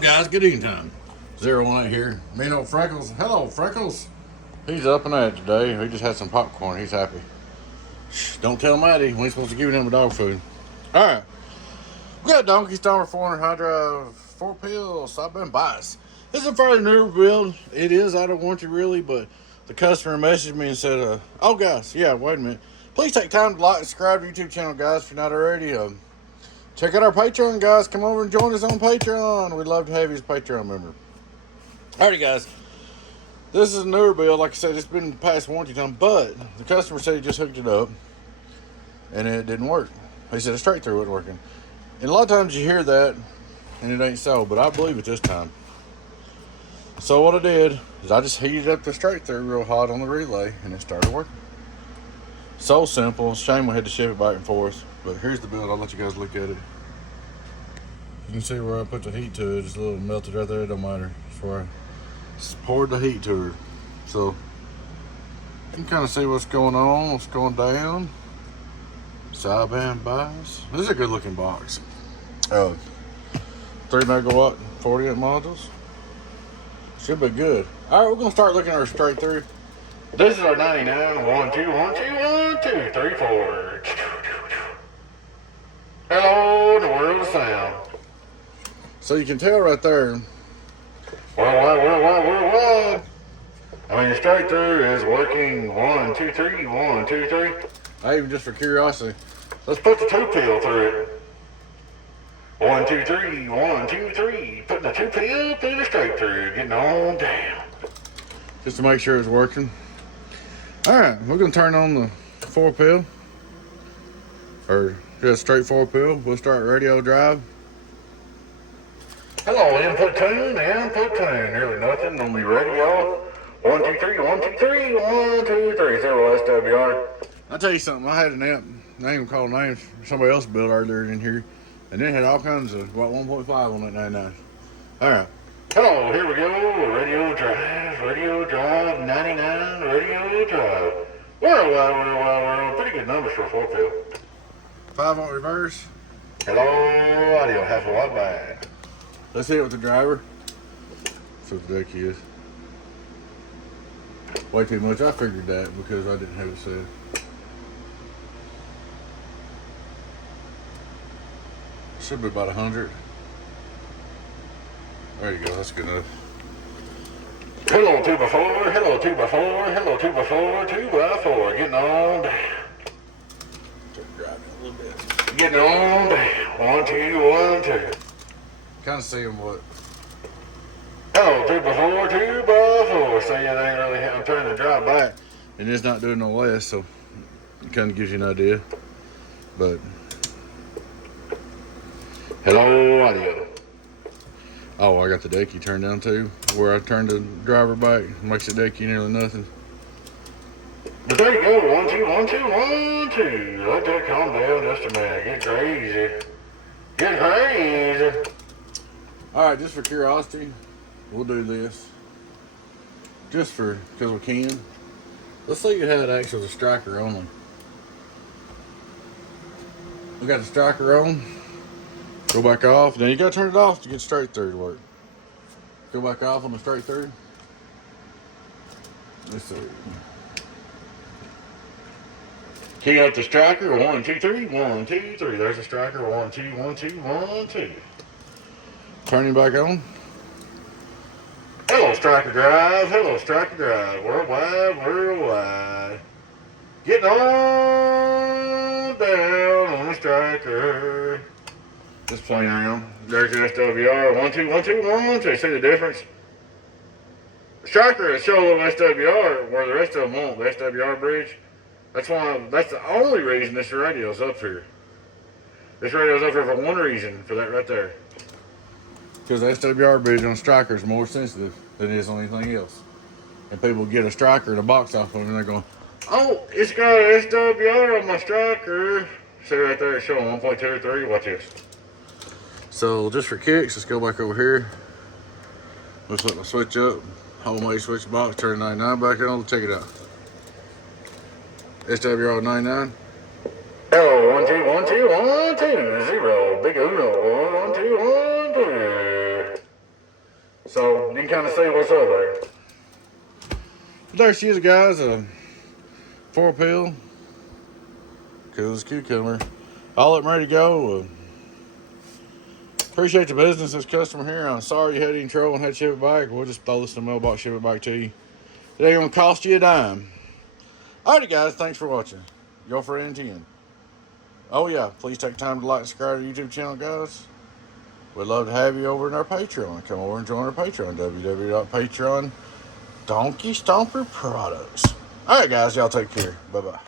Hello guys, good evening time. 018 here. Me and Freckles. Hello Freckles. He's up and at today. He just had some popcorn. He's happy. Shh, don't tell Maddie. We ain't supposed to give him dog food. Alright. We got Donkey Stomper 400HD-HG-4Pill. So I've been biased. This is a fairly new build. It is out of warranty really, but the customer messaged me and said, oh guys, yeah, wait a minute. Please take time to like and subscribe to the YouTube channel, guys, if you're not already. Check out our Patreon, guys. Come over and join us on Patreon. We'd love to have you as a Patreon member. Alrighty, guys. This is a newer build. Like I said, it's been past warranty time, but the customer said he just hooked it up, and it didn't work. He said a straight through wasn't working. And a lot of times you hear that, and it ain't so, but I believe it this time. So what I did is I just heated up the straight through real hot on the relay, and it started working. So simple. Shame we had to ship it back and forth. But here's the build. I'll let you guys look at it. You can see where I put the heat to it. It's a little melted right there. It don't matter. That's where I poured the heat to her. So you can kind of see what's going on, what's going down. Sideband bias. This is a good looking box. 3 megawatt 40 amp modules. Should be good. All right, we're gonna start looking at our straight through. This is our 99. 1 2 1 2 1 2 3 4. Hello, the world of sound. So you can tell right there. Worldwide. I mean, straight through is working. 1 2 3 1 2 3. Even just for curiosity, let's put the 2-pill through it. 1 2 3 1 2 3. Putting the 2-pill through the straight through, getting on down. Just to make sure it's working. All right, we're gonna turn on the 4-pill, or just straight 4-pill. We'll start radio drive. Hello, input tune. Nearly nothing on the radio. 1 2 3 1 2 3 1 2 3 0 SWR. I'll tell you something. I had an amp, I ain't even call names, somebody else built earlier in here, and it had all kinds of 1.5 on that 99. All right. Hello, here we go. Radio drive, 99, radio drive. Worldwide. Pretty good numbers for a 4-pill. 5 on reverse. Hello, audio, half a watt back. Let's hit it with the driver. That's what the deck is. Way too much. I figured that because I didn't have it set. Should be about 100. There you go, that's good enough. Hello 2x4, hello 2x4, hello 2x4, 2x4, getting on down. Turn the drive in a little bit. Getting on down. 1 2 1 2. Kind of seeing what. Hello 2x4, 2x4. See, it ain't really. I'm turning the drive back, and it's not doing no less, so it kind of gives you an idea. But hello audio. Oh, I got the decky turned down too. Where I turned the driver back, makes the decky nearly nothing. But there you go, 1 2 1 2 1 2. Let that calm down just a minute. Get crazy. Alright, just for curiosity, we'll do this. Just for, because we can. Let's see how it acts with a striker only. We got the striker on. Go back off. Now you gotta turn it off to get straight through to work. Go back off on the straight through. Let's see. Key up the striker. 1 2 3 1 2 3. There's the striker. 1 2 1 2 1 2. Turn him back on. Hello striker drive. Worldwide. Getting on down on the striker. Just playing around. There's your SWR. 1 2 1 2 1 2. See the difference? The striker is show a little SWR where the rest of them won't. The SWR bridge. That's the only reason this radio's up here. This radio's up here for one reason, for that right there. Because the SWR bridge on striker is more sensitive than it is on anything else. And people get a striker in a box off of them and they're going, oh, it's got an SWR on my striker. See right there, it's showing 1.23. Watch this. So just for kicks, let's go back over here. Let's let my switch up. Hold my switch box, turn 99 back on. Check it out. SWR 99. Hello, 1 2 1 2 1 2 0. Big Uno. 1 2 1 2. So you can kind of see what's up there. But there she is, guys. A 4Pill. Cool as a cucumber. All up and ready to go. Appreciate the business, this customer here. I'm sorry you had any trouble and had to ship it back. We'll just throw this in the mailbox, ship it back to you. It ain't gonna cost you a dime. Alrighty, guys, thanks for watching. Your friend 10. Oh yeah, please take time to like and subscribe to the YouTube channel, guys. We'd love to have you over in our Patreon. Come over and join our Patreon, www.patreon.com/donkeystomperproducts. Alright, guys, y'all take care. Bye-bye.